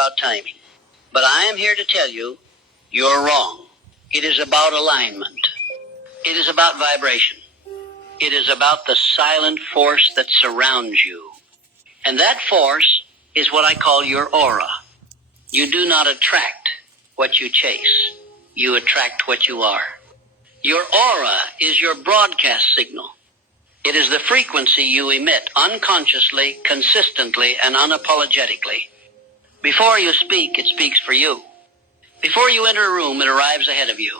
about timing. But I am here to tell you, you're wrong. It is about alignment. It is about vibration. It is about the silent force that surrounds you. And that force is what I call your aura. You do not attract what you chase. You attract what you are. Your aura is your broadcast signal. It is the frequency you emit unconsciously, consistently, and unapologetically. Before you speak, it speaks for you. Before you enter a room, it arrives ahead of you.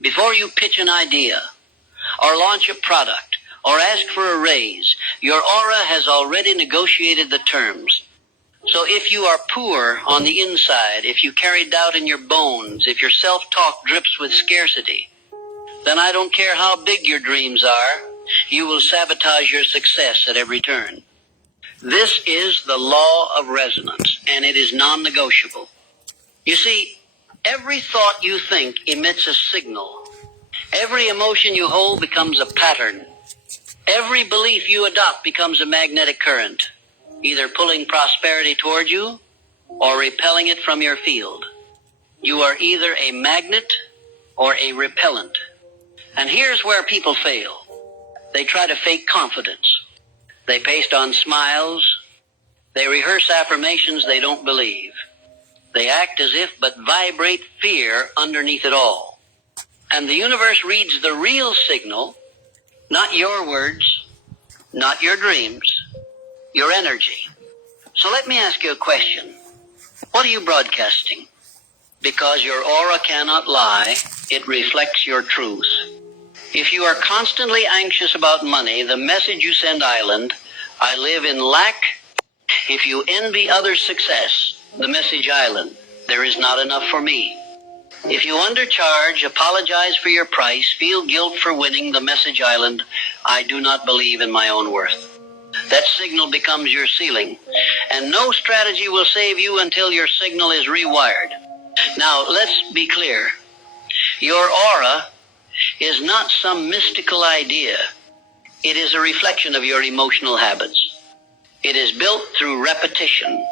Before you pitch an idea, or launch a product, or ask for a raise, your aura has already negotiated the terms. So if you are poor on the inside, if you carry doubt in your bones, if your self-talk drips with scarcity, then I don't care how big your dreams are, you will sabotage your success at every turn. This is the law of resonance, and it is non-negotiable. You see, every thought you think emits a signal. Every emotion you hold becomes a pattern. Every belief you adopt becomes a magnetic current, either pulling prosperity toward you or repelling it from your field. You are either a magnet or a repellent. And here's where people fail. They try to fake confidence. They paste on smiles. They rehearse affirmations they don't believe. They act as if but vibrate fear underneath it all. And the universe reads the real signal, not your words, not your dreams, your energy. So let me ask you a question. What are you broadcasting? Because your aura cannot lie, it reflects your truth. If you are constantly anxious about money, the message you send island, I live in lack. If you envy others' success, the message island, there is not enough for me. If you undercharge, apologize for your price, feel guilt for winning, the message island, I do not believe in my own worth. That signal becomes your ceiling, and no strategy will save you until your signal is rewired. Now, let's be clear. Your aura is not some mystical idea. It is a reflection of your emotional habits. It is built through repetition.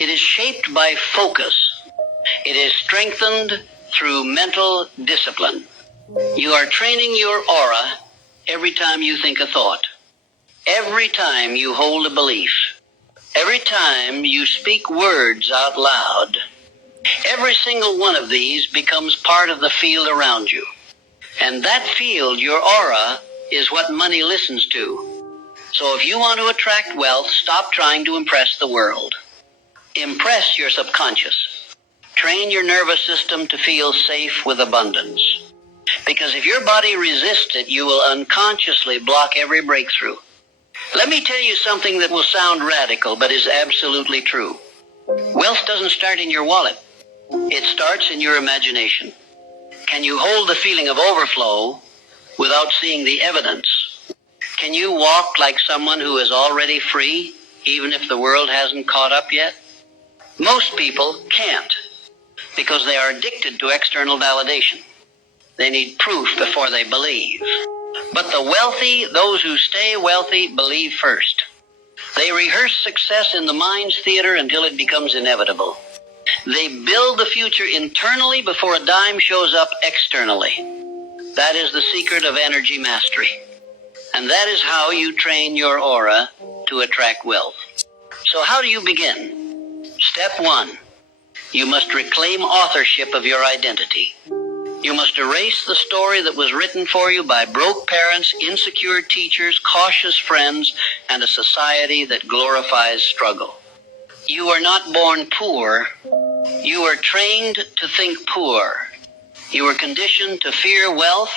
It is shaped by focus. It is strengthened through mental discipline. You are training your aura every time you think a thought, every time you hold a belief, every time you speak words out loud. Every single one of these becomes part of the field around you. And that field, your aura, is what money listens to. So if you want to attract wealth, stop trying to impress the world. Impress your subconscious. Train your nervous system to feel safe with abundance. Because if your body resists it, you will unconsciously block every breakthrough. Let me tell you something that will sound radical, but is absolutely true. Wealth doesn't start in your wallet. It starts in your imagination. Can you hold the feeling of overflow without seeing the evidence? Can you walk like someone who is already free, even if the world hasn't caught up yet? Most people can't, because they are addicted to external validation. They need proof before they believe. But the wealthy, those who stay wealthy, believe first. They rehearse success in the mind's theater until it becomes inevitable. They build the future internally before a dime shows up externally. That is the secret of energy mastery. And that is how you train your aura to attract wealth. So how do you begin? Step 1. You must reclaim authorship of your identity. You must erase the story that was written for you by broke parents, insecure teachers, cautious friends, and a society that glorifies struggle. You are not born poor. You are trained to think poor. You are conditioned to fear wealth,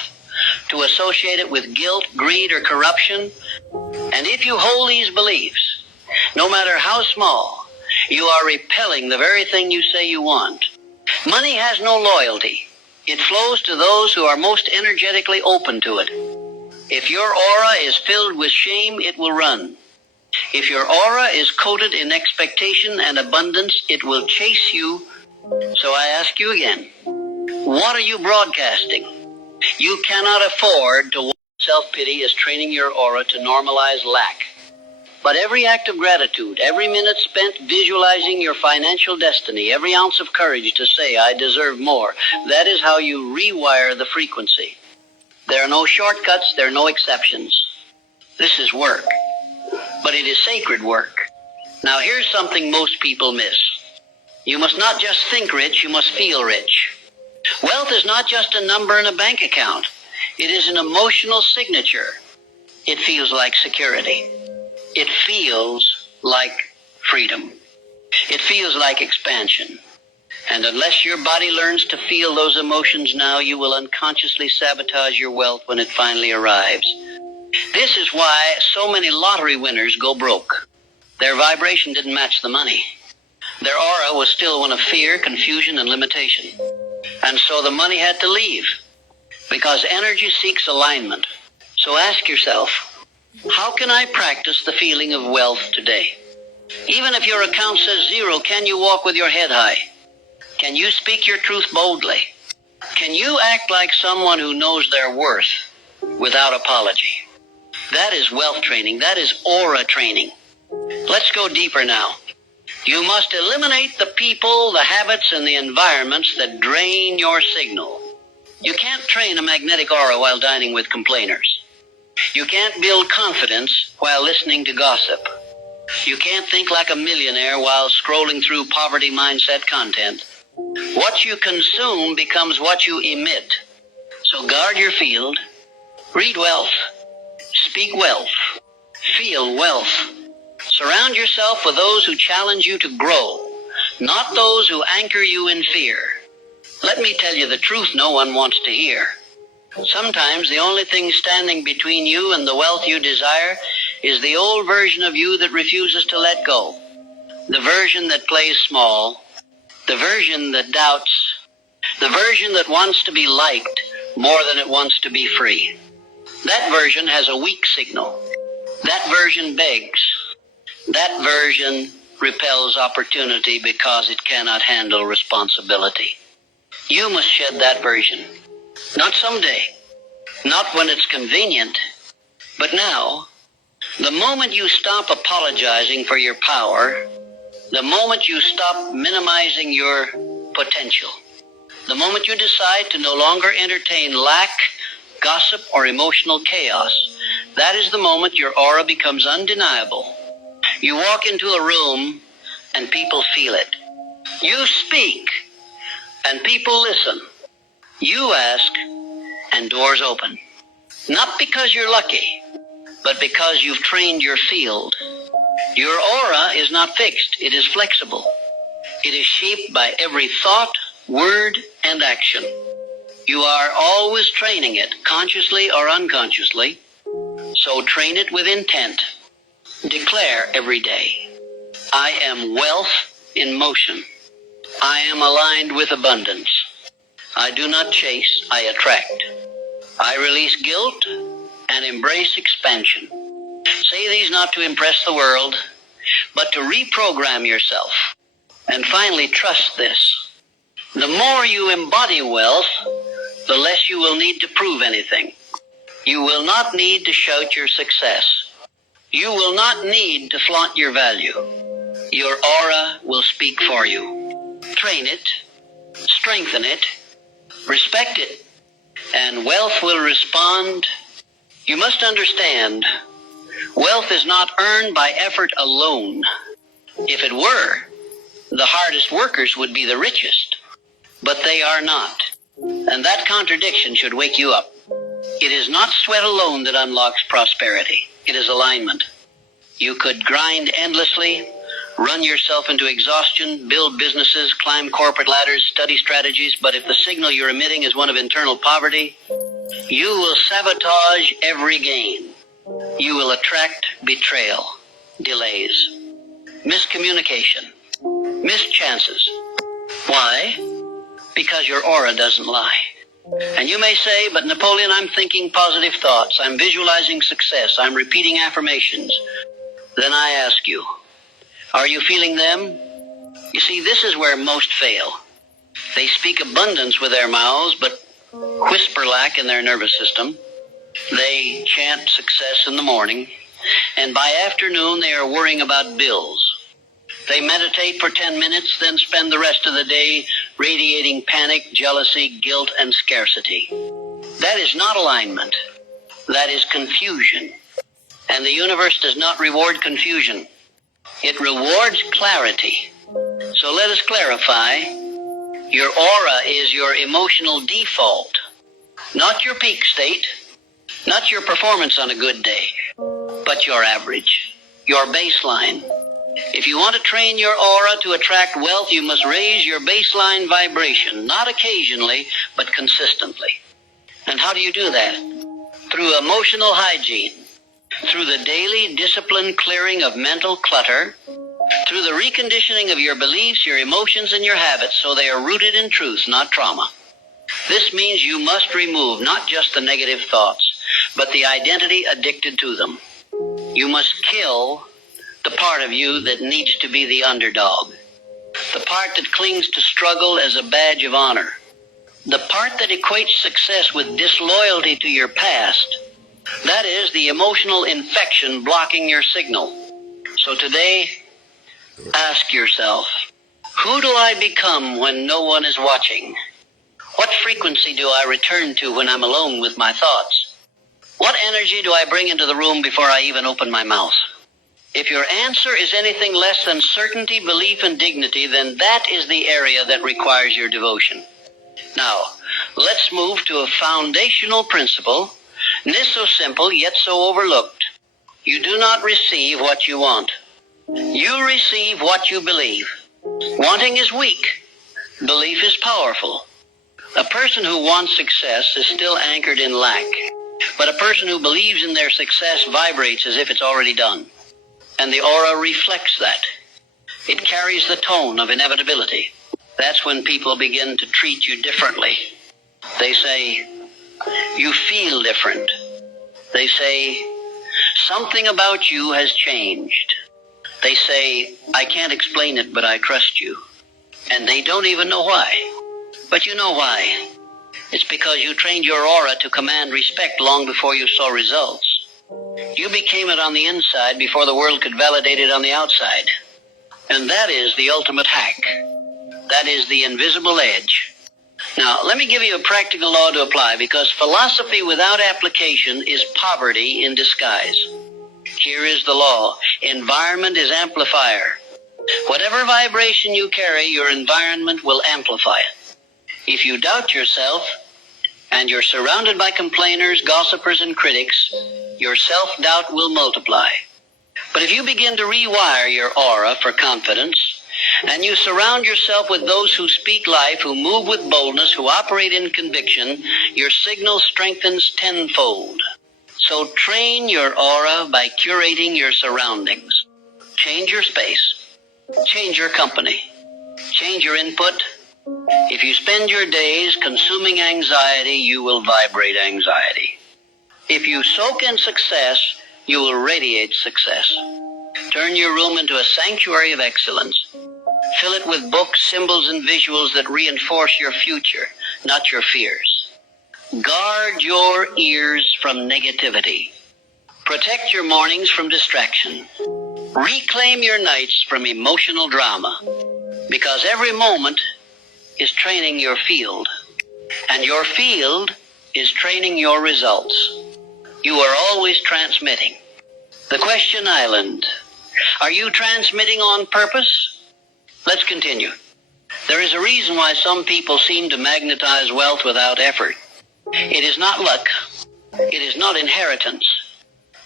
to associate it with guilt, greed, or corruption. And if you hold these beliefs, no matter how small, you are repelling the very thing you say you want. Money has no loyalty. It flows to those who are most energetically open to it. If your aura is filled with shame, it will run. If your aura is coated in expectation and abundance, it will chase you. So I ask you again, what are you broadcasting? You cannot afford to. Self-pity is training your aura to normalize lack. But every act of gratitude, every minute spent visualizing your financial destiny, every ounce of courage to say, I deserve more, that is how you rewire the frequency. There are no shortcuts, there are no exceptions. This is work, but it is sacred work. Now here's something most people miss. You must not just think rich, you must feel rich. Wealth is not just a number in a bank account. It is an emotional signature. It feels like security. It feels like freedom. It feels like expansion. And unless your body learns to feel those emotions now, you will unconsciously sabotage your wealth when it finally arrives. This is why so many lottery winners go broke. Their vibration didn't match the money. Their aura was still one of fear, confusion, and limitation. And so the money had to leave, because energy seeks alignment. So ask yourself, how can I practice the feeling of wealth today? Even if your account says zero, can you walk with your head high? Can you speak your truth boldly? Can you act like someone who knows their worth without apology? That is wealth training. That is aura training. Let's go deeper now. You must eliminate the people, the habits, and the environments that drain your signal. You can't train a magnetic aura while dining with complainers. You can't build confidence while listening to gossip. You can't think like a millionaire while scrolling through poverty mindset content. What you consume becomes what you emit. So guard your field. Read wealth. Speak wealth. Feel wealth. Surround yourself with those who challenge you to grow, not those who anchor you in fear. Let me tell you the truth no one wants to hear. Sometimes the only thing standing between you and the wealth you desire is the old version of you that refuses to let go. The version that plays small. The version that doubts. The version that wants to be liked more than it wants to be free. That version has a weak signal. That version begs. That version repels opportunity because it cannot handle responsibility. You must shed that version. Not someday, not when it's convenient, but now. The moment you stop apologizing for your power, the moment you stop minimizing your potential, the moment you decide to no longer entertain lack, gossip, or emotional chaos, that is the moment your aura becomes undeniable. You walk into a room and people feel it. You speak and people listen. You ask and doors open. Not because you're lucky, but because you've trained your field. Your aura is not fixed. It is flexible. It is shaped by every thought, word, and action. You are always training it, consciously or unconsciously. So train it with intent. Declare every day, I am wealth in motion. I am aligned with abundance. I do not chase, I attract. I release guilt and embrace expansion. Say these not to impress the world, but to reprogram yourself. And finally, trust this. The more you embody wealth, the less you will need to prove anything. You will not need to shout your success. You will not need to flaunt your value. Your aura will speak for you. Train it, strengthen it, respect it, and wealth will respond. You must understand, wealth is not earned by effort alone. If it were, the hardest workers would be the richest, but they are not. And that contradiction should wake you up. It is not sweat alone that unlocks prosperity. It is alignment. You could grind endlessly, run yourself into exhaustion, build businesses, climb corporate ladders, study strategies, but if the signal you're emitting is one of internal poverty, you will sabotage every gain. You will attract betrayal, delays, miscommunication, missed chances. Why? Because your aura doesn't lie. And you may say, but Napoleon, I'm thinking positive thoughts. I'm visualizing success. I'm repeating affirmations. Then I ask you, are you feeling them? You see, this is where most fail. They speak abundance with their mouths, but whisper lack in their nervous system. They chant success in the morning, And by afternoon, they are worrying about bills. They meditate for 10 minutes, then spend the rest of the day radiating panic, jealousy, guilt, and scarcity. That is not alignment. That is confusion. And the universe does not reward confusion. It rewards clarity. So let us clarify. Your aura is your emotional default, not your peak state, not your performance on a good day, but your average, your baseline. If you want to train your aura to attract wealth, you must raise your baseline vibration, not occasionally, but consistently. And how do you do that? Through emotional hygiene, through the daily disciplined clearing of mental clutter, through the reconditioning of your beliefs, your emotions, and your habits so they are rooted in truth, not trauma. This means you must remove not just the negative thoughts, but the identity addicted to them. You must kill the part of you that needs to be the underdog, the part that clings to struggle as a badge of honor, the part that equates success with disloyalty to your past. That is the emotional infection blocking your signal. So today, ask yourself, who do I become when no one is watching? What frequency do I return to when I'm alone with my thoughts? What energy do I bring into the room before I even open my mouth? If your answer is anything less than certainty, belief, and dignity, then that is the area that requires your devotion. Now, let's move to a foundational principle, this so simple yet so overlooked. You do not receive what you want. You receive what you believe. Wanting is weak. Belief is powerful. A person who wants success is still anchored in lack. But a person who believes in their success vibrates as if it's already done. And the aura reflects that. It carries the tone of inevitability. That's when people begin to treat you differently. They say, you feel different. They say, something about you has changed. They say, I can't explain it, but I trust you. And they don't even know why. But you know why. It's because you trained your aura to command respect long before you saw results. You became it on the inside before the world could validate it on the outside. And that is the ultimate hack. That is the invisible edge. Now, let me give you a practical law to apply, because philosophy without application is poverty in disguise. Here is the law. Environment is amplifier. Whatever vibration you carry, your environment will amplify it. If you doubt yourself, and you're surrounded by complainers, gossipers, and critics, your self-doubt will multiply. But if you begin to rewire your aura for confidence, and you surround yourself with those who speak life, who move with boldness, who operate in conviction, your signal strengthens tenfold. So train your aura by curating your surroundings. Change your space. Change your company. Change your input. If you spend your days consuming anxiety, you will vibrate anxiety. If you soak in success, you will radiate success. Turn your room into a sanctuary of excellence. Fill it with books, symbols, and visuals that reinforce your future, not your fears. Guard your ears from negativity. Protect your mornings from distraction. Reclaim your nights from emotional drama, because every moment is training your field, and your field is training your results. You are always transmitting. The question island. Are you transmitting on purpose? Let's continue. There is a reason why some people seem to magnetize wealth without effort. It is not luck. It is not inheritance.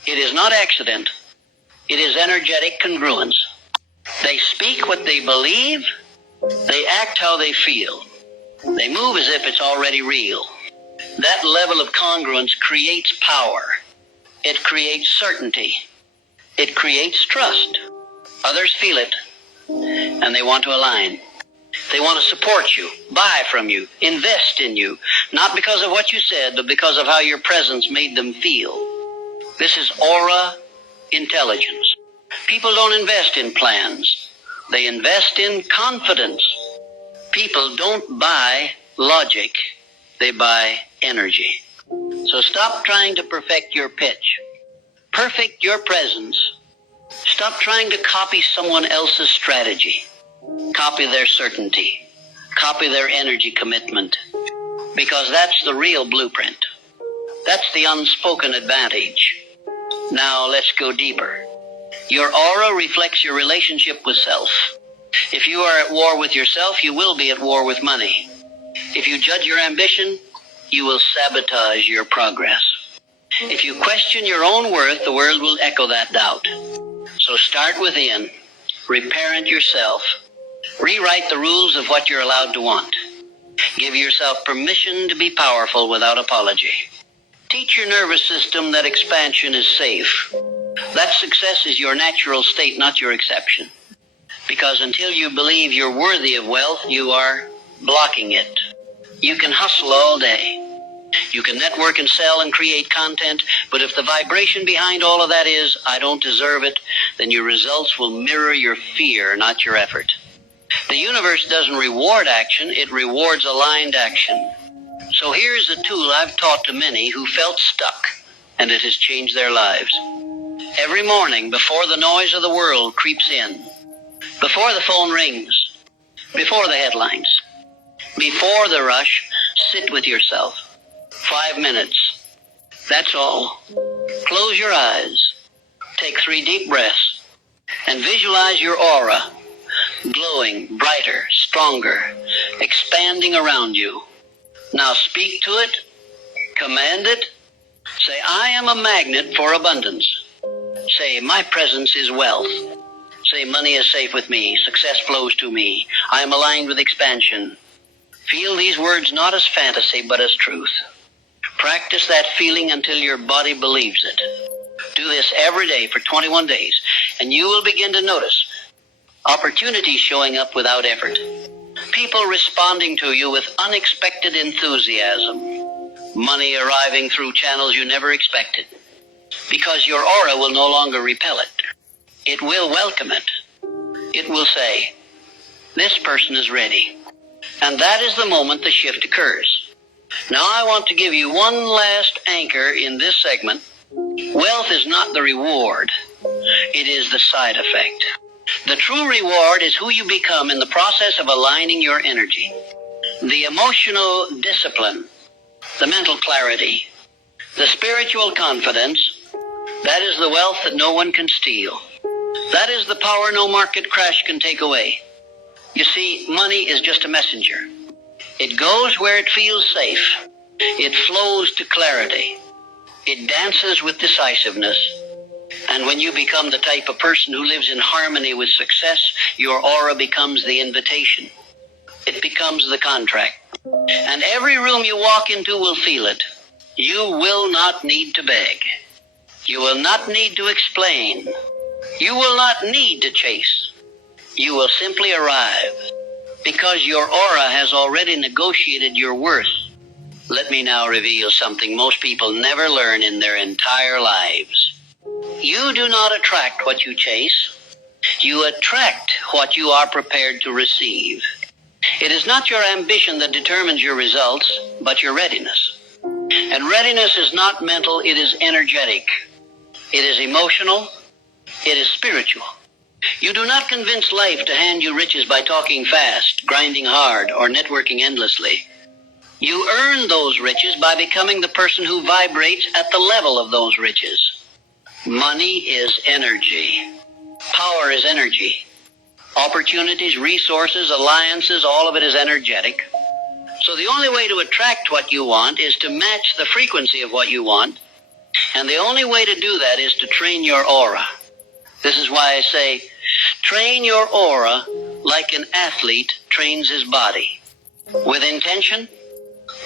It is not accident. It is energetic congruence. They speak what they believe. They act how they feel. They move as if it's already real. That level of congruence creates power. It creates certainty. It creates trust. Others feel it, and they want to align. They want to support you, buy from you, invest in you, not because of what you said, but because of how your presence made them feel. This is aura intelligence. People don't invest in plans. They invest in confidence. People don't buy logic. They buy energy. So stop trying to perfect your pitch. Perfect your presence. Stop trying to copy someone else's strategy. Copy their certainty. Copy their energy commitment. Because that's the real blueprint. That's the unspoken advantage. Now let's go deeper. Your aura reflects your relationship with self. If you are at war with yourself, you will be at war with money. If you judge your ambition, you will sabotage your progress. If you question your own worth, the world will echo that doubt. So start within. Reparent yourself. Rewrite the rules of what you're allowed to want. Give yourself permission to be powerful without apology. Teach your nervous system that expansion is safe. That success is your natural state, not your exception. Because until you believe you're worthy of wealth, you are blocking it. You can hustle all day. You can network and sell and create content, but if the vibration behind all of that is, I don't deserve it, then your results will mirror your fear, not your effort. The universe doesn't reward action, it rewards aligned action. So here's a tool I've taught to many who felt stuck, and it has changed their lives. Every morning, before the noise of the world creeps in, before the phone rings, before the headlines, before the rush, sit with yourself. 5 minutes. That's all. Close your eyes. Take 3 deep breaths, and visualize your aura, glowing, brighter, stronger, expanding around you. Now speak to it, command it, say, I am a magnet for abundance. Say, my presence is wealth. Say, money is safe with me, success flows to me, I am aligned with expansion. Feel these words not as fantasy, but as truth. Practice that feeling until your body believes it. Do this every day for 21 days, and you will begin to notice opportunities showing up without effort. People responding to you with unexpected enthusiasm. Money arriving through channels you never expected. Because your aura will no longer repel it. It will welcome it. It will say, this person is ready. And that is the moment the shift occurs. Now I want to give you one last anchor in this segment. Wealth is not the reward. It is the side effect. The true reward is who you become in the process of aligning your energy. The emotional discipline, the mental clarity, the spiritual confidence, that is the wealth that no one can steal. That is the power no market crash can take away. You see, money is just a messenger. It goes where it feels safe. It flows to clarity. It dances with decisiveness. And when you become the type of person who lives in harmony with success, your aura becomes the invitation. It becomes the contract. And every room you walk into will feel it. You will not need to beg. You will not need to explain. You will not need to chase. You will simply arrive. Because your aura has already negotiated your worth. Let me now reveal something most people never learn in their entire lives. You do not attract what you chase. You attract what you are prepared to receive. It is not your ambition that determines your results, but your readiness. And readiness is not mental, it is energetic. It is emotional. It is spiritual. You do not convince life to hand you riches by talking fast, grinding hard, or networking endlessly. You earn those riches by becoming the person who vibrates at the level of those riches. Money is energy. Power is energy. Opportunities, resources, alliances, all of it is energetic. So the only way to attract what you want is to match the frequency of what you want. And the only way to do that is to train your aura. This is why I say, train your aura like an athlete trains his body. With intention,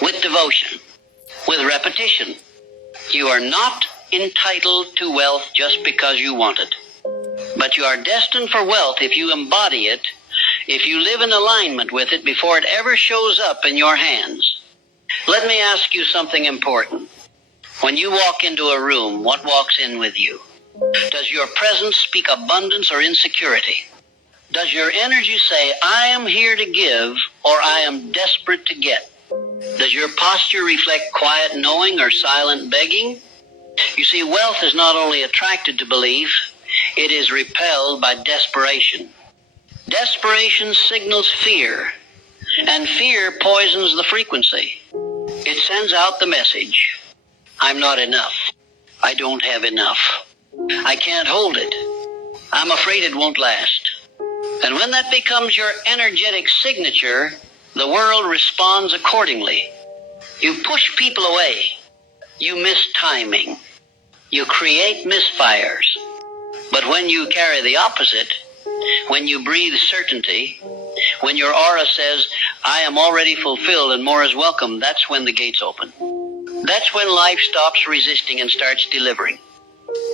with devotion, with repetition. You are not entitled to wealth just because you want it. But you are destined for wealth if you embody it, if you live in alignment with it before it ever shows up in your hands. Let me ask you something important. When you walk into a room, what walks in with you? Does your presence speak abundance or insecurity? Does your energy say, I am here to give, or I am desperate to get? Does your posture reflect quiet knowing or silent begging? You see, wealth is not only attracted to belief, it is repelled by desperation. Desperation signals fear, and fear poisons the frequency. It sends out the message, I'm not enough. I don't have enough. I can't hold it. I'm afraid it won't last. And when that becomes your energetic signature, the world responds accordingly. You push people away. You miss timing. You create misfires. But when you carry the opposite, when you breathe certainty, when your aura says, I am already fulfilled and more is welcome, that's when the gates open. That's when life stops resisting and starts delivering.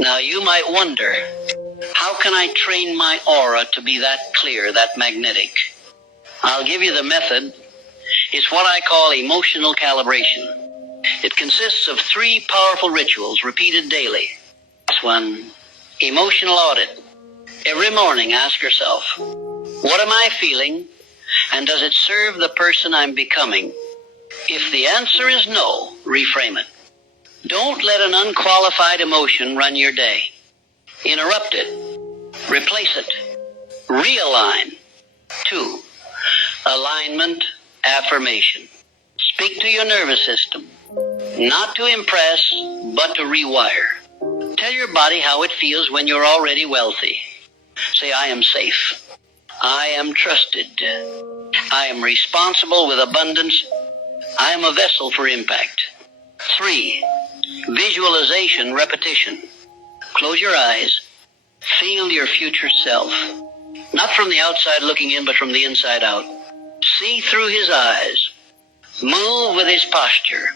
Now you might wonder, how can I train my aura to be that clear, that magnetic? I'll give you the method. It's what I call emotional calibration. It consists of 3 powerful rituals repeated daily. This one, emotional audit. Every morning ask yourself, what am I feeling, and does it serve the person I'm becoming? If the answer is no, reframe it. Don't let an unqualified emotion run your day. Interrupt it. Replace it. Realign. 2. Alignment, affirmation. Speak to your nervous system. Not to impress, but to rewire. Tell your body how it feels when you're already wealthy. Say, I am safe. I am trusted. I am responsible with abundance. I am a vessel for impact. 3. Visualization, repetition. Close your eyes. Feel your future self. Not from the outside looking in, but from the inside out. See through his eyes. Move with his posture.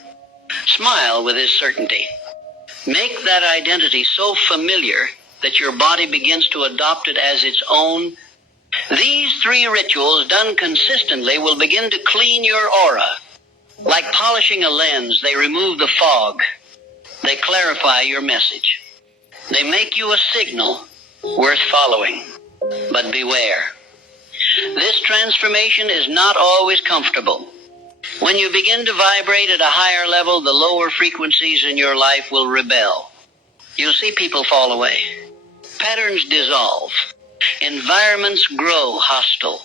Smile with his certainty. Make that identity so familiar that your body begins to adopt it as its own. These 3 rituals done consistently will begin to clean your aura. Like polishing a lens, they remove the fog. They clarify your message. They make you a signal worth following. But beware. This transformation is not always comfortable. When you begin to vibrate at a higher level, the lower frequencies in your life will rebel. You'll see people fall away. Patterns dissolve. Environments grow hostile.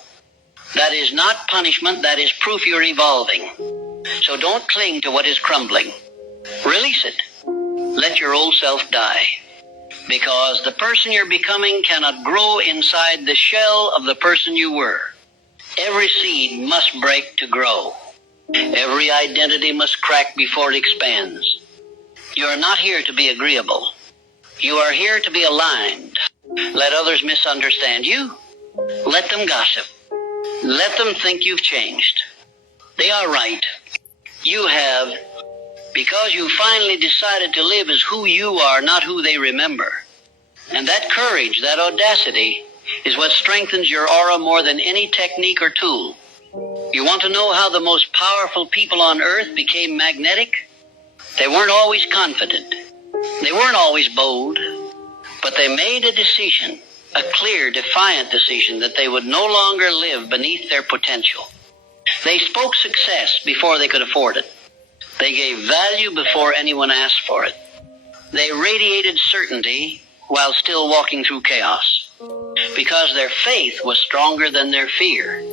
That is not punishment, that is proof you're evolving. So don't cling to what is crumbling. Release it. Let your old self die. Because the person you're becoming cannot grow inside the shell of the person you were. Every seed must break to grow. Every identity must crack before it expands. You are not here to be agreeable. You are here to be aligned. Let others misunderstand you. Let them gossip. Let them think you've changed. They are right. You have, because you finally decided to live as who you are, not who they remember. And that courage, that audacity, is what strengthens your aura more than any technique or tool. You want to know how the most powerful people on earth became magnetic? They weren't always confident. They weren't always bold. But they made a decision, a clear, defiant decision, that they would no longer live beneath their potential. They spoke success before they could afford it. They gave value before anyone asked for it. They radiated certainty while still walking through chaos, because their faith was stronger than their fear.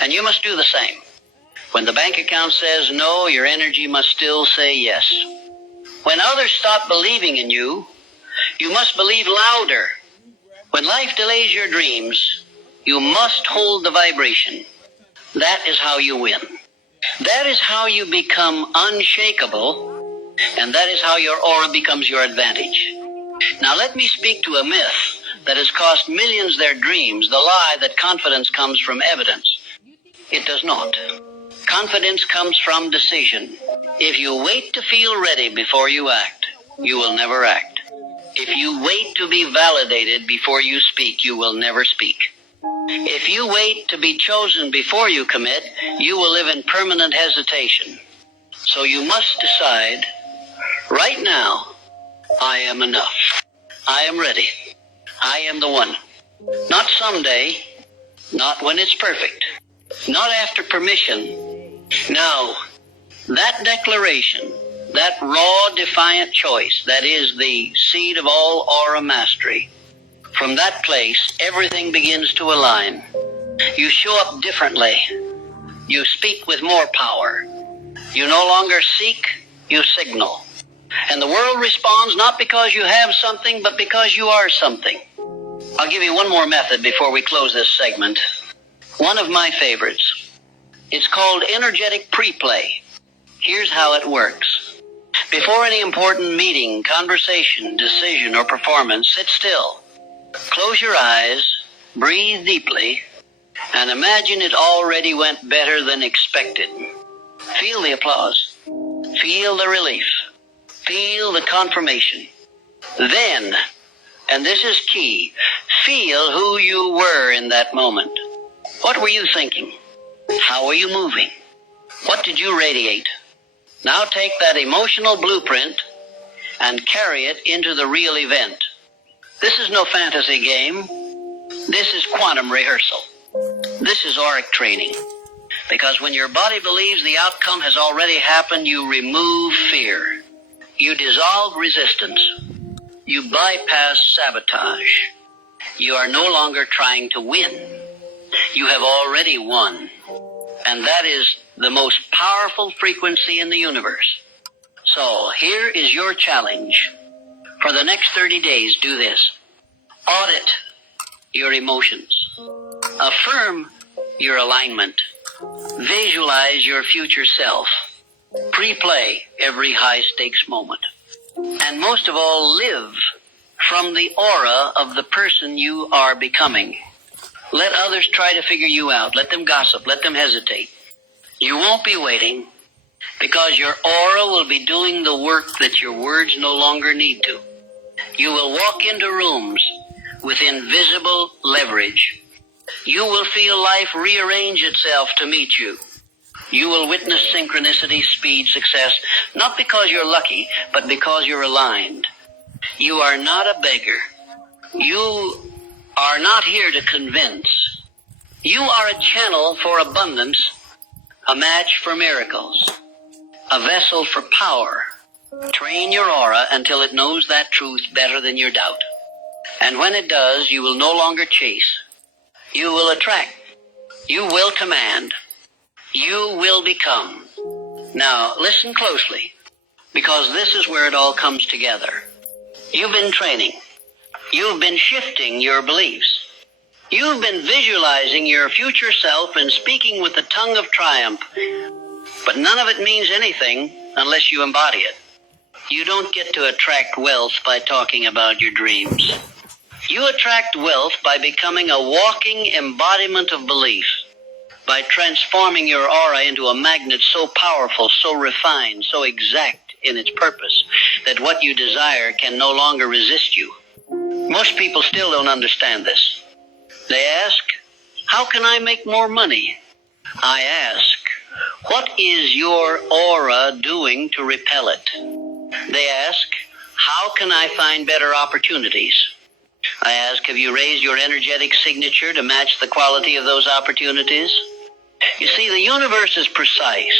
And you must do the same. When the bank account says no, your energy must still say yes. When others stop believing in you, you must believe louder. When life delays your dreams, you must hold the vibration. That is how you win. That is how you become unshakable, and that is how your aura becomes your advantage. Now let me speak to a myth that has cost millions their dreams, the lie that confidence comes from evidence. It does not. Confidence comes from decision. If you wait to feel ready before you act, you will never act. If you wait to be validated before you speak, you will never speak. If you wait to be chosen before you commit, you will live in permanent hesitation. So you must decide, right now, I am enough. I am ready. I am the one. Not someday, not when it's perfect, not after permission. Now, that declaration, that raw, defiant choice that is the seed of all aura mastery, from that place, everything begins to align. You show up differently. You speak with more power. You no longer seek, you signal. And the world responds not because you have something, but because you are something. I'll give you one more method before we close this segment. One of my favorites. It's called energetic pre-play. Here's how it works. Before any important meeting, conversation, decision, or performance, sit still. Close your eyes, breathe deeply, and imagine it already went better than expected. Feel the applause. Feel the relief. Feel the confirmation. Then, and this is key, feel who you were in that moment. What were you thinking? How were you moving? What did you radiate? Now take that emotional blueprint and carry it into the real event. This is no fantasy game. This is quantum rehearsal. This is auric training. Because when your body believes the outcome has already happened, you remove fear. You dissolve resistance. You bypass sabotage. You are no longer trying to win. You have already won. And that is the most powerful frequency in the universe. So here is your challenge. For the next 30 days, do this. Audit your emotions. Affirm your alignment. Visualize your future self. Pre-play every high-stakes moment. And most of all, live from the aura of the person you are becoming. Let others try to figure you out. Let them gossip. Let them hesitate. You won't be waiting, because your aura will be doing the work that your words no longer need to. You will walk into rooms with invisible leverage. You will feel life rearrange itself to meet you. You will witness synchronicity, speed, success, not because you're lucky, but because you're aligned. You are not a beggar. You are not here to convince. You are a channel for abundance, a match for miracles, a vessel for power. Train your aura until it knows that truth better than your doubt. And when it does, you will no longer chase. You will attract. You will command. You will become. Now, listen closely, because this is where it all comes together. You've been training. You've been shifting your beliefs. You've been visualizing your future self and speaking with the tongue of triumph. But none of it means anything unless you embody it. You don't get to attract wealth by talking about your dreams. You attract wealth by becoming a walking embodiment of belief, by transforming your aura into a magnet so powerful, so refined, so exact in its purpose, that what you desire can no longer resist you. Most people still don't understand this. They ask, how can I make more money? I ask, what is your aura doing to repel it? They ask, how can I find better opportunities? I ask, have you raised your energetic signature to match the quality of those opportunities? You see, the universe is precise.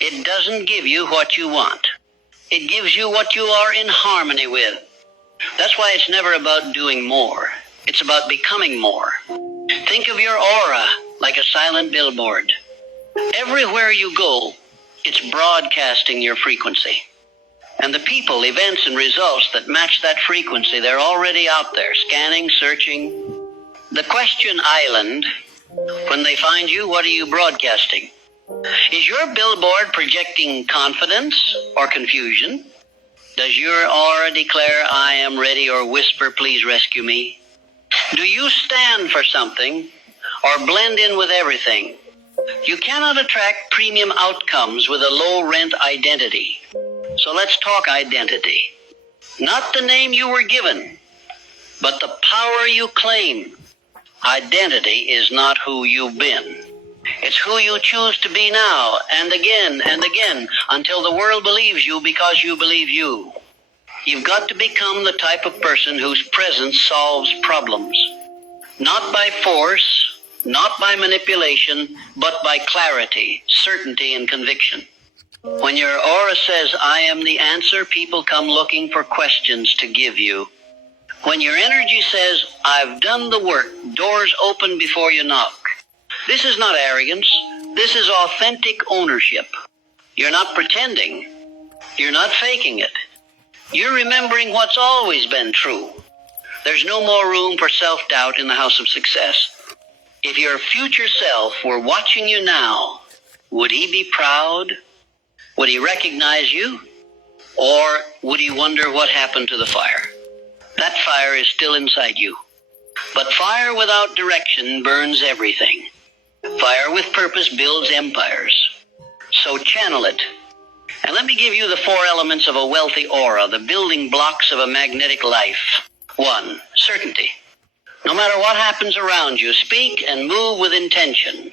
It doesn't give you what you want. It gives you what you are in harmony with. That's why it's never about doing more. It's about becoming more. Think of your aura like a silent billboard. Everywhere you go, it's broadcasting your frequency. And the people, events, and results that match that frequency, they're already out there, scanning, searching. The question island, when they find you, what are you broadcasting? Is your billboard projecting confidence or confusion? Does your aura declare, I am ready, or whisper, please rescue me? Do you stand for something or blend in with everything? You cannot attract premium outcomes with a low-rent identity. So let's talk identity. Not the name you were given, but the power you claim. Identity is not who you've been. It's who you choose to be now, and again, until the world believes you because you believe you. You've got to become the type of person whose presence solves problems. Not by force, not by manipulation, but by clarity, certainty, and conviction. When your aura says, I am the answer, people come looking for questions to give you. When your energy says, I've done the work, doors open before you knock. This is not arrogance. This is authentic ownership. You're not pretending. You're not faking it. You're remembering what's always been true. There's no more room for self-doubt in the house of success. If your future self were watching you now, would he be proud? Would he recognize you? Or would he wonder what happened to the fire? That fire is still inside you. But fire without direction burns everything. Fire with purpose builds empires. So channel it. And let me give you the 4 elements of a wealthy aura, the building blocks of a magnetic life. 1, certainty. No matter what happens around you, speak and move with intention.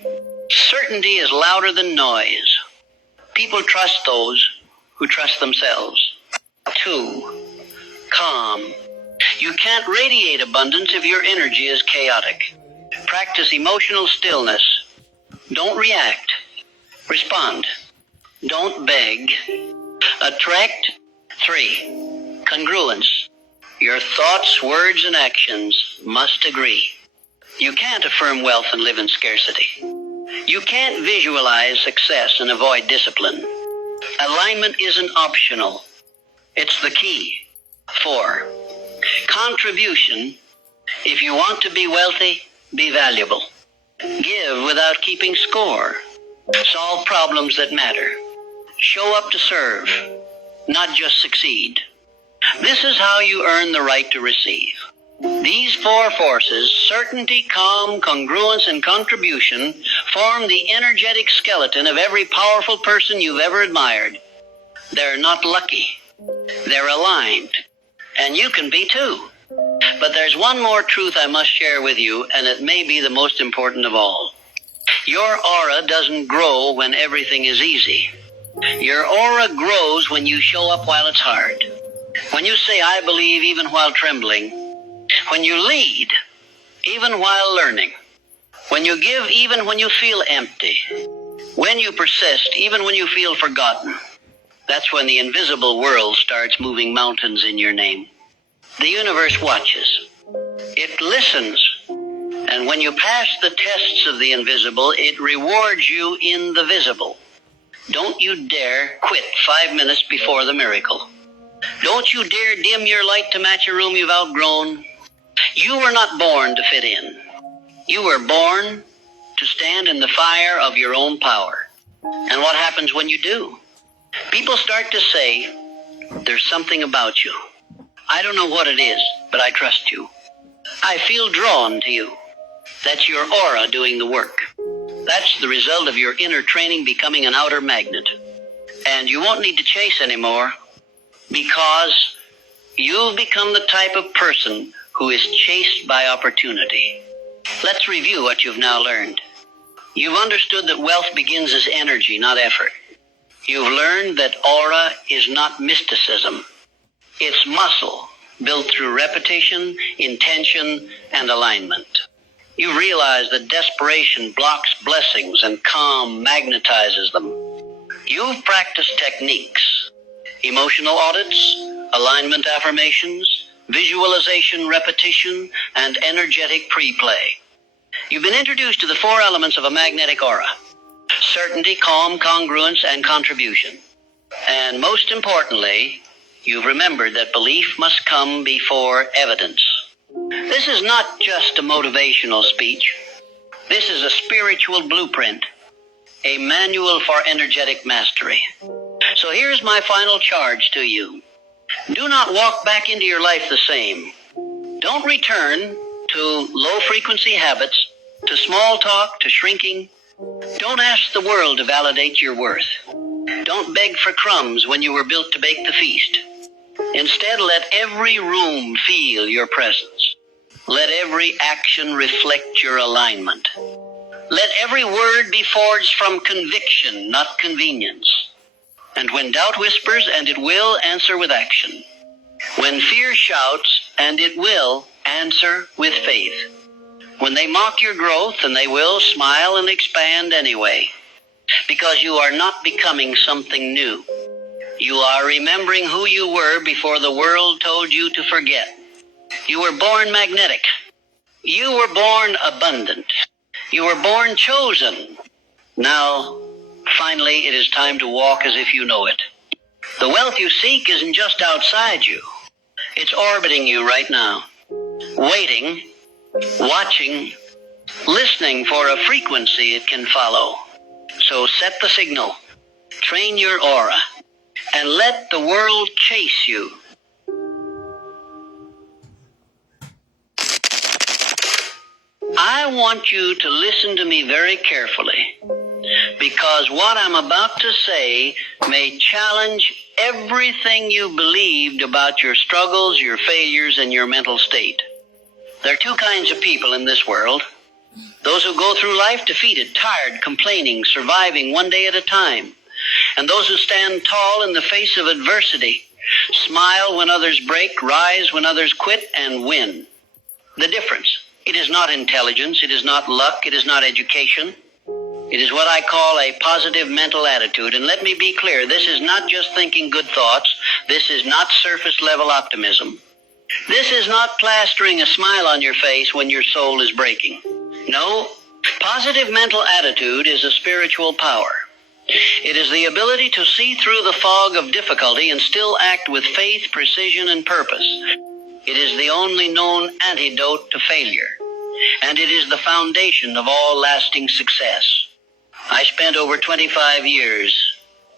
Certainty is louder than noise. People trust those who trust themselves. 2, calm. You can't radiate abundance if your energy is chaotic. Practice emotional stillness. Don't react. Respond. Don't beg. Attract. 3, congruence. Your thoughts, words, and actions must agree. You can't affirm wealth and live in scarcity. You can't visualize success and avoid discipline. Alignment isn't optional. It's the key. 4, contribution. If you want to be wealthy, be valuable. Give without keeping score. Solve problems that matter. Show up to serve, not just succeed. This is how you earn the right to receive. These 4 forces, certainty, calm, congruence, and contribution, form the energetic skeleton of every powerful person you've ever admired. They're not lucky. They're aligned. And you can be too. But there's one more truth I must share with you, and it may be the most important of all. Your aura doesn't grow when everything is easy. Your aura grows when you show up while it's hard. When you say, I believe even while trembling. When you lead, even while learning. When you give, even when you feel empty. When you persist, even when you feel forgotten. That's when the invisible world starts moving mountains in your name. The universe watches. It listens. And when you pass the tests of the invisible, it rewards you in the visible. Don't you dare quit 5 minutes before the miracle. Don't you dare dim your light to match a room you've outgrown. You were not born to fit in. You were born to stand in the fire of your own power. And what happens when you do? People start to say, there's something about you. I don't know what it is, but I trust you. I feel drawn to you. That's your aura doing the work. That's the result of your inner training becoming an outer magnet. And you won't need to chase anymore because you've become the type of person who is chased by opportunity. Let's review what you've now learned. You've understood that wealth begins as energy, not effort. You've learned that aura is not mysticism. It's muscle built through repetition, intention, and alignment. You realize that desperation blocks blessings and calm magnetizes them. You've practiced techniques, emotional audits, alignment affirmations, visualization repetition, and energetic pre-play. You've been introduced to the 4 elements of a magnetic aura: certainty, calm, congruence, and contribution. And most importantly, you've remembered that belief must come before evidence. This is not just a motivational speech. This is a spiritual blueprint, a manual for energetic mastery. So here's my final charge to you. Do not walk back into your life the same. Don't return to low-frequency habits, to small talk, to shrinking. Don't ask the world to validate your worth. Don't beg for crumbs when you were built to bake the feast. Instead, let every room feel your presence. Let every action reflect your alignment. Let every word be forged from conviction, not convenience. And when doubt whispers, and it will, answer with action. When fear shouts, and it will, answer with faith. When they mock your growth, and they will, smile and expand anyway. because you are not becoming something new. You are remembering who you were before the world told you to forget. You were born magnetic. You were born abundant. You were born chosen. Now, finally, it is time to walk as if you know it. The wealth you seek isn't just outside you. It's orbiting you right now, waiting, watching, listening for a frequency it can follow. So set the signal, train your aura, and let the world chase you. I want you to listen to me very carefully, because what I'm about to say may challenge everything you believed about your struggles, your failures, and your mental state. There are two kinds of people in this world. Those who go through life defeated, tired, complaining, surviving one day at a time. And those who stand tall in the face of adversity, smile when others break, rise when others quit, and win. The difference: it is not intelligence, it is not luck, it is not education. It is what I call a positive mental attitude. And let me be clear, this is not just thinking good thoughts. This is not surface level optimism. This is not plastering a smile on your face when your soul is breaking. No, positive mental attitude is a spiritual power. It is the ability to see through the fog of difficulty and still act with faith, precision, and purpose. It is the only known antidote to failure, and it is the foundation of all lasting success. I spent over 25 years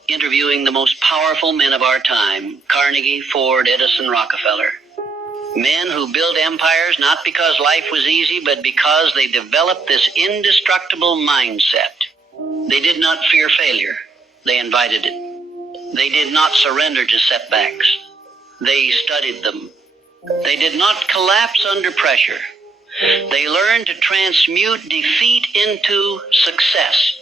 interviewing the most powerful men of our time: Carnegie, Ford, Edison, Rockefeller. Men who built empires not because life was easy, but because they developed this indestructible mindset. They did not fear failure. They invited it. They did not surrender to setbacks. They studied them. They did not collapse under pressure. They learned to transmute defeat into success.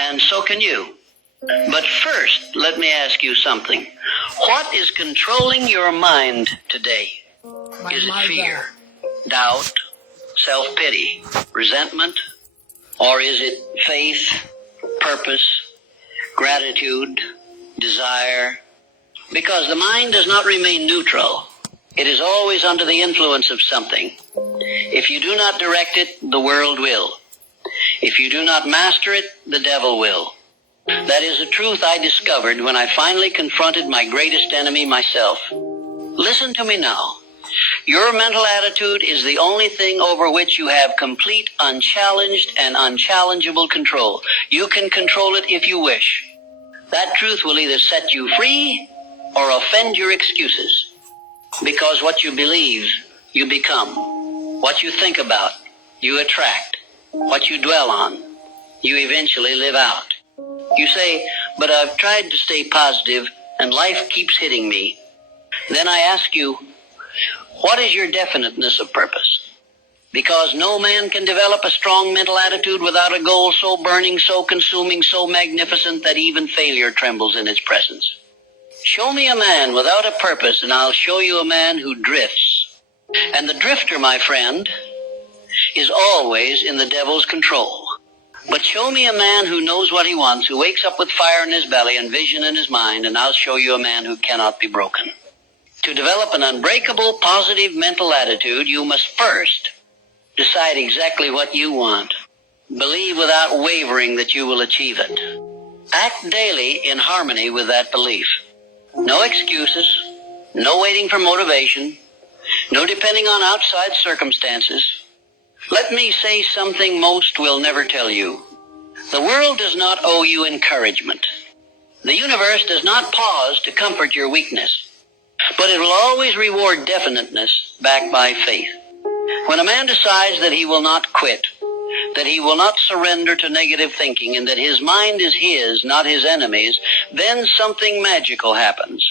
And so can you. But first, let me ask you something. What is controlling your mind today? Is it fear, doubt, self-pity, resentment? Or is it faith, purpose, gratitude, desire? Because the mind does not remain neutral. It is always under the influence of something. If you do not direct it, the world will. If you do not master it, the devil will. That is a truth I discovered when I finally confronted my greatest enemy, myself. Listen to me now. Your mental attitude is the only thing over which you have complete, unchallenged, and unchallengeable control. You can control it if you wish. That truth will either set you free or offend your excuses. Because what you believe, you become. What you think about, you attract. What you dwell on, you eventually live out. You say, but I've tried to stay positive and life keeps hitting me. Then I ask you, what is your definiteness of purpose? Because no man can develop a strong mental attitude without a goal so burning, so consuming, so magnificent that even failure trembles in its presence. Show me a man without a purpose, and I'll show you a man who drifts. And the drifter, my friend, is always in the devil's control. But show me a man who knows what he wants, who wakes up with fire in his belly and vision in his mind, and I'll show you a man who cannot be broken. To develop an unbreakable, positive mental attitude, you must first decide exactly what you want. Believe without wavering that you will achieve it. Act daily in harmony with that belief. No excuses, no waiting for motivation, no depending on outside circumstances. Let me say something most will never tell you. The world does not owe you encouragement. The universe does not pause to comfort your weakness, but it will always reward definiteness backed by faith. When a man decides that he will not quit, that he will not surrender to negative thinking, and that his mind is his, not his enemy's, then something magical happens.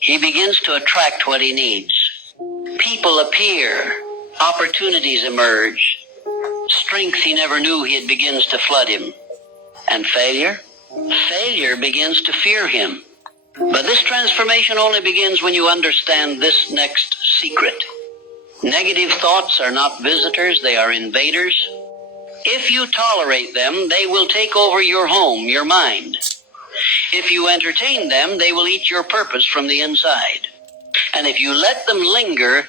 He begins to attract what he needs. People appear. Opportunities emerge. Strength he never knew he had begins to flood him. And failure? Failure begins to fear him. But this transformation only begins when you understand this next secret. Negative thoughts are not visitors, they are invaders. If you tolerate them, they will take over your home, your mind. If you entertain them, they will eat your purpose from the inside. And if you let them linger,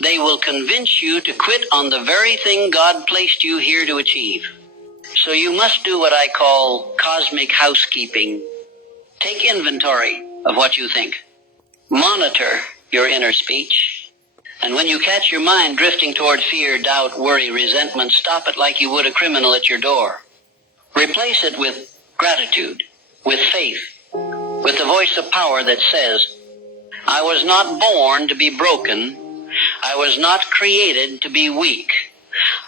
they will convince you to quit on the very thing God placed you here to achieve. So you must do what I call cosmic housekeeping. Take inventory of what you think. Monitor your inner speech. And when you catch your mind drifting toward fear, doubt, worry, resentment, stop it like you would a criminal at your door. Replace it with gratitude, with faith, with the voice of power that says, I was not born to be broken. I was not created to be weak.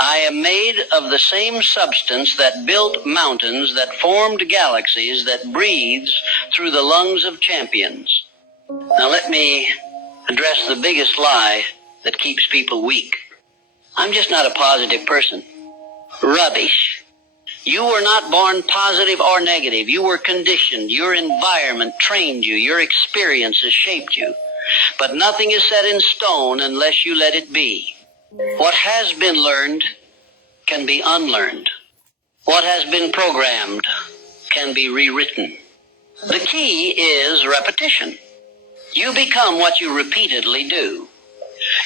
I am made of the same substance that built mountains, that formed galaxies, that breathes through the lungs of champions. Now let me address the biggest lie that keeps people weak. I'm just not a positive person. Rubbish. You were not born positive or negative. You were conditioned. Your environment trained you. Your experiences shaped you. But nothing is set in stone unless you let it be. What has been learned can be unlearned. What has been programmed can be rewritten. The key is repetition. You become what you repeatedly do.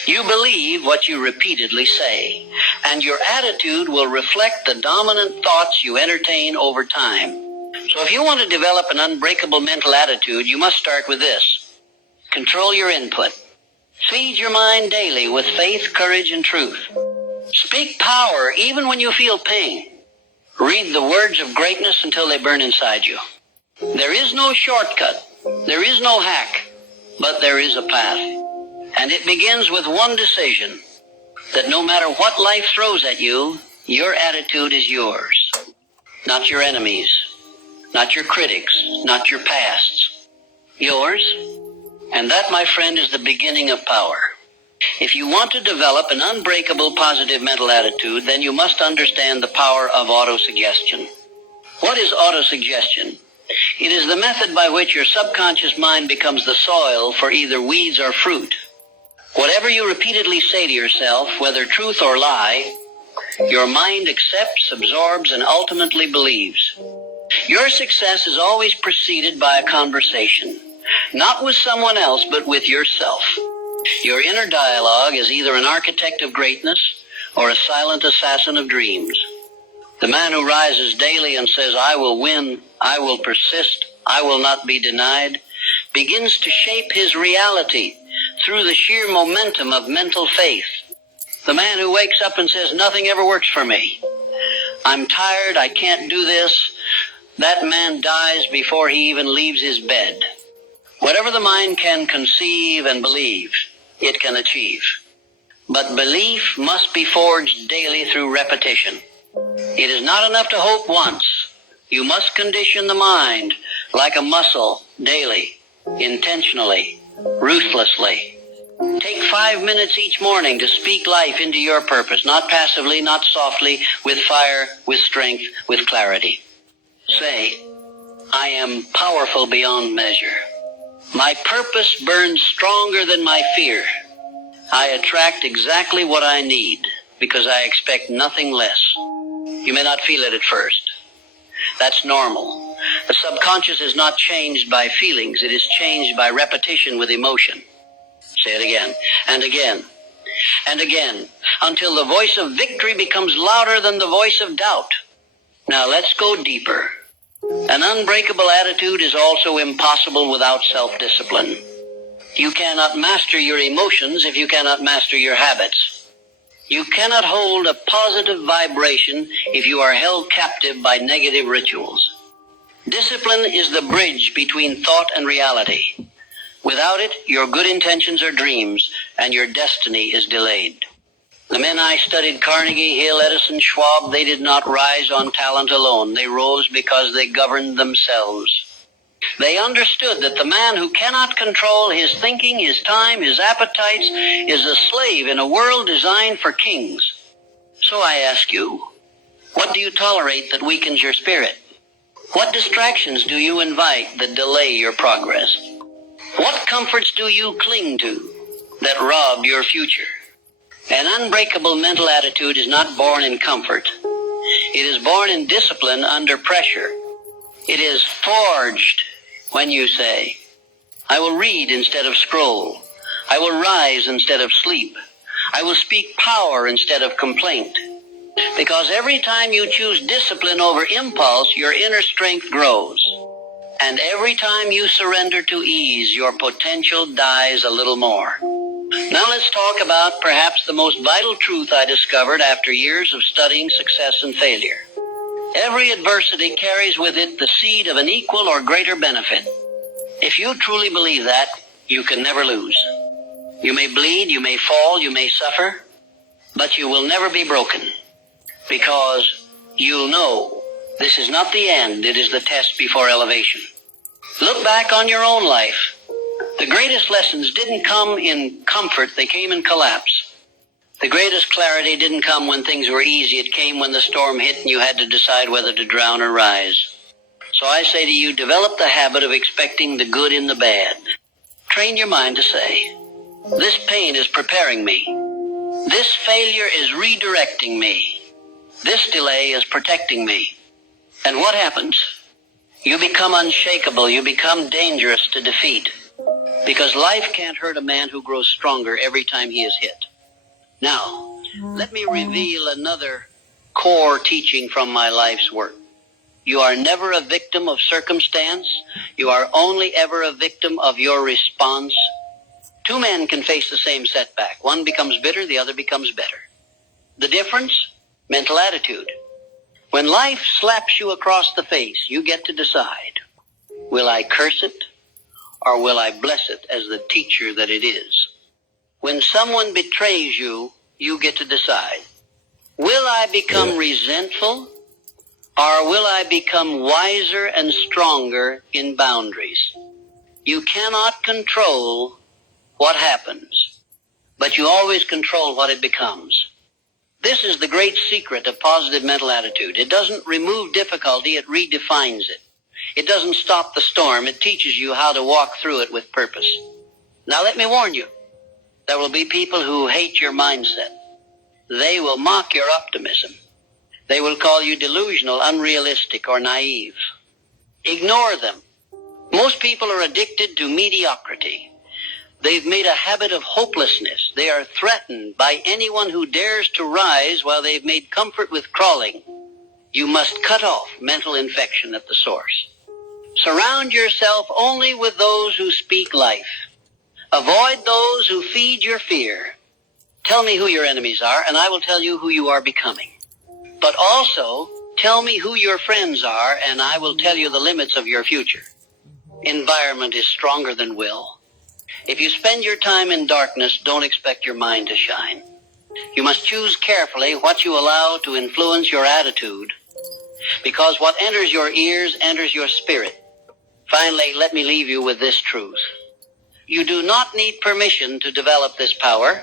You believe what you repeatedly say, and your attitude will reflect the dominant thoughts you entertain over time. So if you want to develop an unbreakable mental attitude, you must start with this. Control your input. Feed your mind daily with faith, courage, and truth. Speak power even when you feel pain. Read the words of greatness until they burn inside you. There is no shortcut. There is no hack. But there is a path. And it begins with one decision, that no matter what life throws at you, your attitude is yours. Not your enemies, not your critics, not your pasts. Yours. And that, my friend, is the beginning of power. If you want to develop an unbreakable positive mental attitude, then you must understand the power of autosuggestion. What is autosuggestion? It is the method by which your subconscious mind becomes the soil for either weeds or fruit. Whatever you repeatedly say to yourself, whether truth or lie, your mind accepts, absorbs, and ultimately believes. Your success is always preceded by a conversation, not with someone else, but with yourself. Your inner dialogue is either an architect of greatness or a silent assassin of dreams. The man who rises daily and says, I will win, I will persist, I will not be denied, begins to shape his reality through the sheer momentum of mental faith. The man who wakes up and says, nothing ever works for me. I'm tired, I can't do this. That man dies before he even leaves his bed. Whatever the mind can conceive and believe, it can achieve. But belief must be forged daily through repetition. It is not enough to hope once. You must condition the mind like a muscle daily, intentionally, ruthlessly. Take 5 minutes each morning to speak life into your purpose, not passively, not softly, with fire, with strength, with clarity. Say, I am powerful beyond measure. My purpose burns stronger than my fear. I attract exactly what I need because I expect nothing less. You may not feel it at first. That's normal. The subconscious is not changed by feelings. It is changed by repetition with emotion. Say it again, and again, and again, until the voice of victory becomes louder than the voice of doubt. Now let's go deeper. An unbreakable attitude is also impossible without self-discipline. You cannot master your emotions if you cannot master your habits. You cannot hold a positive vibration if you are held captive by negative rituals. Discipline is the bridge between thought and reality. Without it, your good intentions are dreams, and your destiny is delayed. The men I studied, Carnegie, Hill, Edison, Schwab, they did not rise on talent alone. They rose because they governed themselves. They understood that the man who cannot control his thinking, his time, his appetites, is a slave in a world designed for kings. So I ask you, what do you tolerate that weakens your spirit? What distractions do you invite that delay your progress? What comforts do you cling to that rob your future? An unbreakable mental attitude is not born in comfort. It is born in discipline under pressure. It is forged when you say, I will read instead of scroll. I will rise instead of sleep. I will speak power instead of complaint. Because every time you choose discipline over impulse, your inner strength grows. And every time you surrender to ease, your potential dies a little more. Now let's talk about perhaps the most vital truth I discovered after years of studying success and failure. Every adversity carries with it the seed of an equal or greater benefit. If you truly believe that, you can never lose. You may bleed, you may fall, you may suffer, but you will never be broken. Because you'll know this is not the end, it is the test before elevation. Look back on your own life. The greatest lessons didn't come in comfort, they came in collapse. The greatest clarity didn't come when things were easy, it came when the storm hit and you had to decide whether to drown or rise. So I say to you, develop the habit of expecting the good in the bad. Train your mind to say, this pain is preparing me. This failure is redirecting me. This delay is protecting me. And what happens? You become unshakable. You become dangerous to defeat. Because life can't hurt a man who grows stronger every time he is hit. Now, let me reveal another core teaching from my life's work. You are never a victim of circumstance. You are only ever a victim of your response. Two men can face the same setback. One becomes bitter, the other becomes better. The difference? Mental attitude. When life slaps you across the face, you get to decide, will I curse it or will I bless it as the teacher that it is? When someone betrays you, you get to decide, will I become resentful or will I become wiser and stronger in boundaries? You cannot control what happens, but you always control what it becomes. This is the great secret of positive mental attitude. It doesn't remove difficulty, it redefines it. It doesn't stop the storm, it teaches you how to walk through it with purpose. Now let me warn you, there will be people who hate your mindset. They will mock your optimism. They will call you delusional, unrealistic, or naive. Ignore them. Most people are addicted to mediocrity. They've made a habit of hopelessness. They are threatened by anyone who dares to rise while they've made comfort with crawling. You must cut off mental infection at the source. Surround yourself only with those who speak life. Avoid those who feed your fear. Tell me who your enemies are, and I will tell you who you are becoming. But also, tell me who your friends are, and I will tell you the limits of your future. Environment is stronger than will. If you spend your time in darkness, don't expect your mind to shine. You must choose carefully what you allow to influence your attitude, because what enters your ears enters your spirit. Finally, let me leave you with this truth. You do not need permission to develop this power.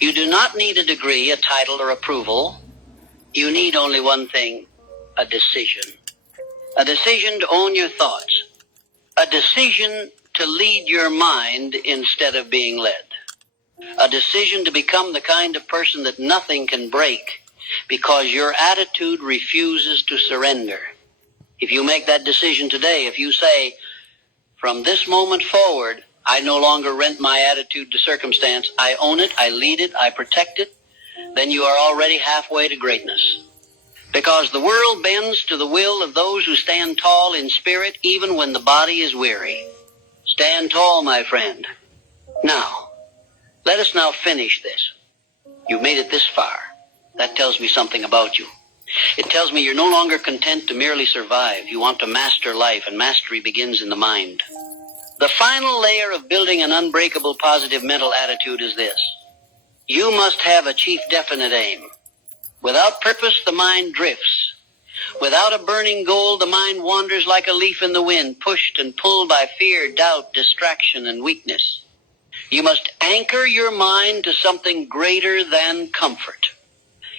You do not need a degree, a title, or approval. You need only one thing, a decision. A decision to own your thoughts. A decision to lead your mind instead of being led. A decision to become the kind of person that nothing can break because your attitude refuses to surrender. If you make that decision today, if you say, from this moment forward, I no longer rent my attitude to circumstance, I own it, I lead it, I protect it, then you are already halfway to greatness. Because the world bends to the will of those who stand tall in spirit even when the body is weary. Stand tall, my friend. Now, let us now finish this. You've made it this far. That tells me something about you. It tells me you're no longer content to merely survive. You want to master life, and mastery begins in the mind. The final layer of building an unbreakable positive mental attitude is this. You must have a chief definite aim. Without purpose, the mind drifts. Without a burning goal, the mind wanders like a leaf in the wind, pushed and pulled by fear, doubt, distraction, and weakness. You must anchor your mind to something greater than comfort.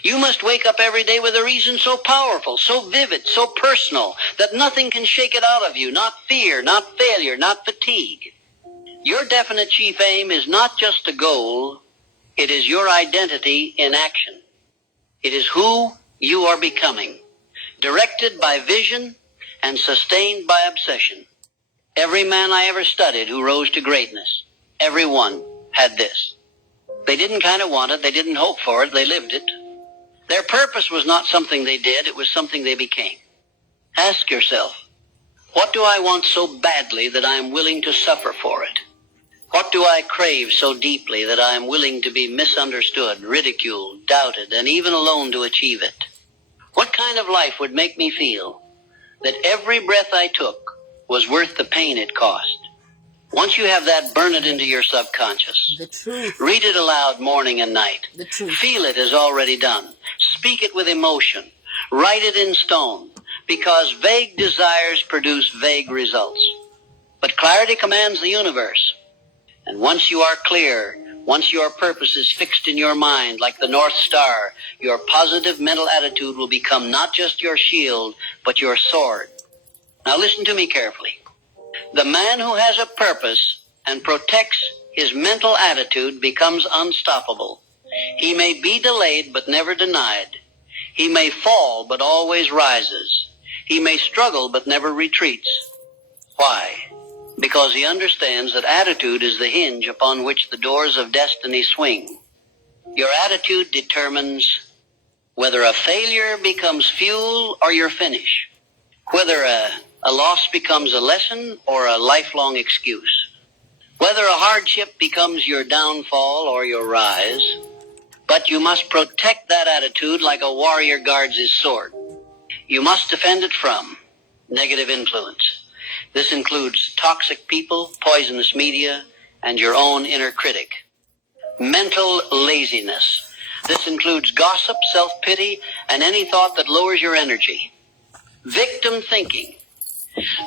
You must wake up every day with a reason so powerful, so vivid, so personal, that nothing can shake it out of you, not fear, not failure, not fatigue. Your definite chief aim is not just a goal, it is your identity in action. It is who You are becoming, directed by vision and sustained by obsession. Every man I ever studied who rose to greatness, every one had this. They didn't kind of want it, they didn't hope for it, they lived it. Their purpose was not something they did, it was something they became. Ask yourself, what do I want so badly that I am willing to suffer for it? What do I crave so deeply that I am willing to be misunderstood, ridiculed, doubted, and even alone to achieve it? What kind of life would make me feel that every breath I took was worth the pain it cost? Once you have that, burn it into your subconscious. The truth. Read it aloud morning and night. The truth. Feel it as already done. Speak it with emotion. Write it in stone, because vague desires produce vague results. But clarity commands the universe. And once you are clear, once your purpose is fixed in your mind like the North Star, your positive mental attitude will become not just your shield, but your sword. Now listen to me carefully. The man who has a purpose and protects his mental attitude becomes unstoppable. He may be delayed but never denied. He may fall but always rises. He may struggle but never retreats. Why? Because he understands that attitude is the hinge upon which the doors of destiny swing. Your attitude determines whether a failure becomes fuel or your finish, whether a loss becomes a lesson or a lifelong excuse, whether a hardship becomes your downfall or your rise. But you must protect that attitude like a warrior guards his sword. You must defend it from negative influence. This includes toxic people, poisonous media, and your own inner critic. Mental laziness. This includes gossip, self-pity, and any thought that lowers your energy. Victim thinking.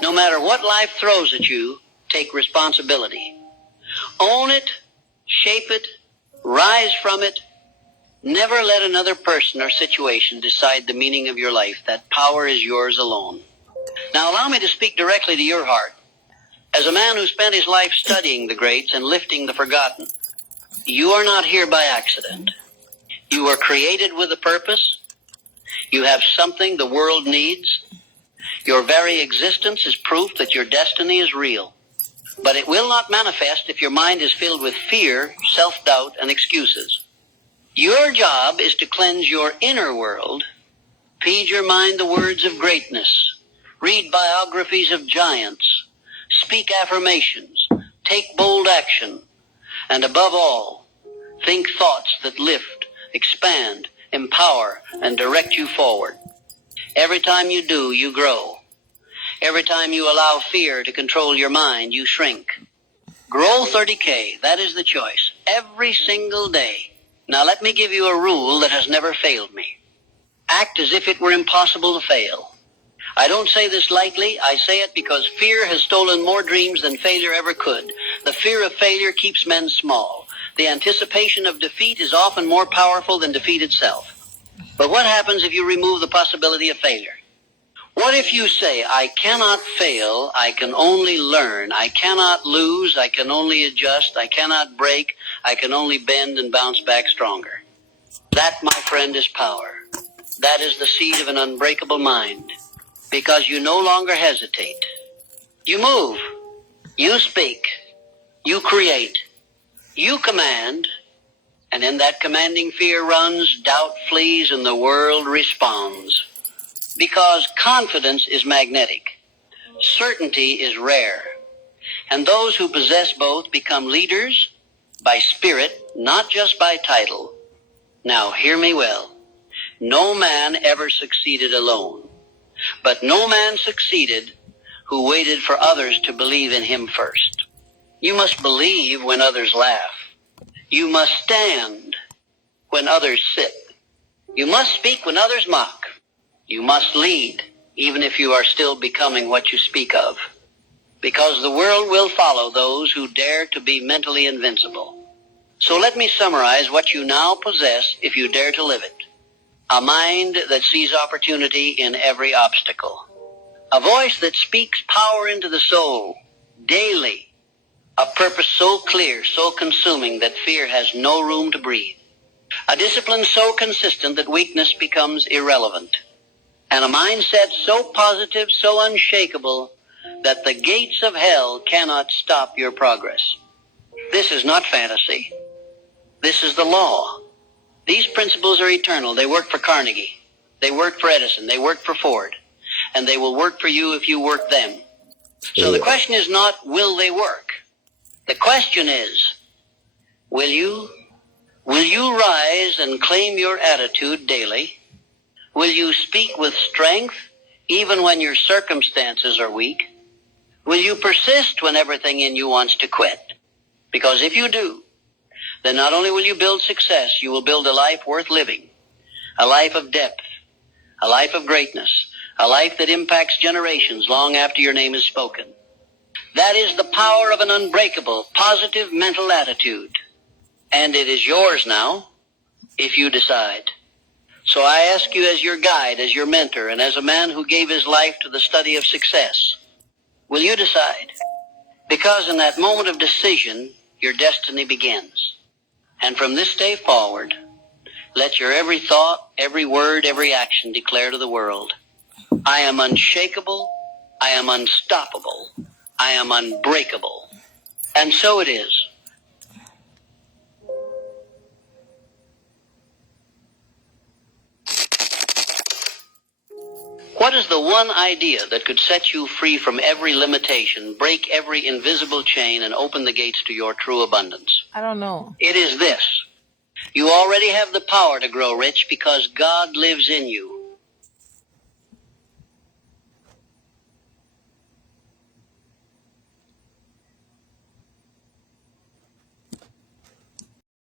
No matter what life throws at you, take responsibility. Own it, shape it, rise from it. Never let another person or situation decide the meaning of your life. That power is yours alone. Now allow me to speak directly to your heart. As a man who spent his life studying the greats and lifting the forgotten, you are not here by accident. You were created with a purpose. You have something the world needs. Your very existence is proof that your destiny is real. But it will not manifest if your mind is filled with fear, self-doubt, and excuses. Your job is to cleanse your inner world. Feed your mind the words of greatness. Read biographies of giants. Speak affirmations. Take bold action. And above all, think thoughts that lift, expand, empower, and direct you forward. Every time you do, you grow. Every time you allow fear to control your mind, you shrink. Growth or decay, that is the choice. Every single day. Now let me give you a rule that has never failed me. Act as if it were impossible to fail. I don't say this lightly. I say it because fear has stolen more dreams than failure ever could. The fear of failure keeps men small. The anticipation of defeat is often more powerful than defeat itself. But what happens if you remove the possibility of failure? What if you say, I cannot fail, I can only learn, I cannot lose, I can only adjust, I cannot break, I can only bend and bounce back stronger? That, my friend, is power. That is the seed of an unbreakable mind. Because you no longer hesitate. You move. You speak. You create. You command. And in that commanding fear runs, doubt flees, and the world responds. Because confidence is magnetic. Certainty is rare. And those who possess both become leaders by spirit, not just by title. Now hear me well. No man ever succeeded alone. But no man succeeded who waited for others to believe in him first. You must believe when others laugh. You must stand when others sit. You must speak when others mock. You must lead, even if you are still becoming what you speak of. Because the world will follow those who dare to be mentally invincible. So let me summarize what you now possess if you dare to live it. A mind that sees opportunity in every obstacle. A voice that speaks power into the soul daily. A purpose so clear, so consuming that fear has no room to breathe. A discipline so consistent that weakness becomes irrelevant. And a mindset so positive, so unshakable, that the gates of hell cannot stop your progress. This is not fantasy. This is the law. These principles are eternal. They work for Carnegie. They work for Edison. They work for Ford. And they will work for you if you work them. So the question is not, will they work? The question is, will you rise and claim your attitude daily? Will you speak with strength even when your circumstances are weak? Will you persist when everything in you wants to quit? Because if you do, then not only will you build success, you will build a life worth living, a life of depth, a life of greatness, a life that impacts generations long after your name is spoken. That is the power of an unbreakable, positive mental attitude. And it is yours now, if you decide. So I ask you as your guide, as your mentor, and as a man who gave his life to the study of success, will you decide? Because in that moment of decision, your destiny begins. And from this day forward, let your every thought, every word, every action declare to the world, I am unshakable, I am unstoppable, I am unbreakable. And so it is. What is the one idea that could set you free from every limitation, break every invisible chain, and open the gates to your true abundance? I don't know. It is this. You already have the power to grow rich because God lives in you.